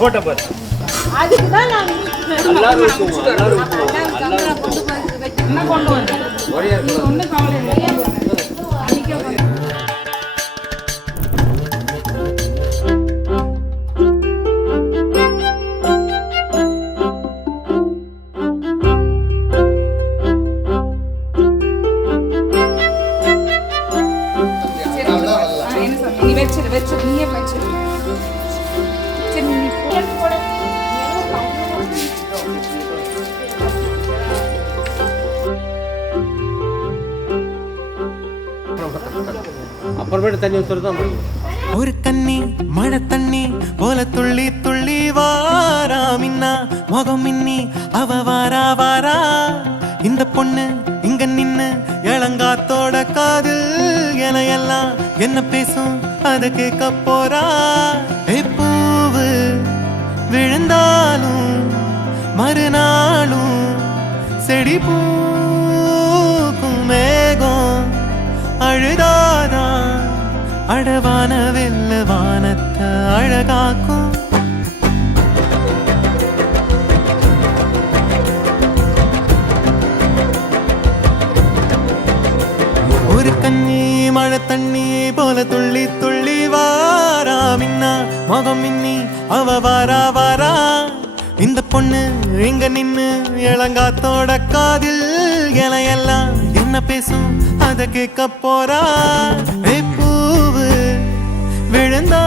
Photo பாரு. அதுக்கு தான் நான் எல்லாரும் என்ன கொண்டு வரேன் ஒண்ணு கவலை இல்லை. நீ வச்சு நீயே வச்சு சரி நீ போட அப்புறமேட்டு தண்ணி ஊற்றுறது தான். ஒரு கண்ணி மழை தண்ணி போல துள்ளி துள்ளி வாரா மின்னா முகம் மின்னி அவ வாரா வாரா. இந்த பொண்ணு இங்க நின்னு இளங்காத்தோட காதில் என எல்லாம் என்ன பேசும் அத கேட்க போறா. பூவு விழுந்தாலும் மறுநாளும் செடி பூக்கும் மேகம் அழுதாதான் அழவான வெல்ல வானத்தை அழகாக்கும். ஒரு கண்ணி மழை தண்ணி போல துள்ளி துள்ளி வாரா மின்னா முகம் மின்னி அவ வாரா வாரா. இந்த பொண்ணு இங்க நின்னு இளங்காத்தோட காதில் என எல்லாம் என்ன பேசும் அத கேட்க போறா. பூவு விழுந்தா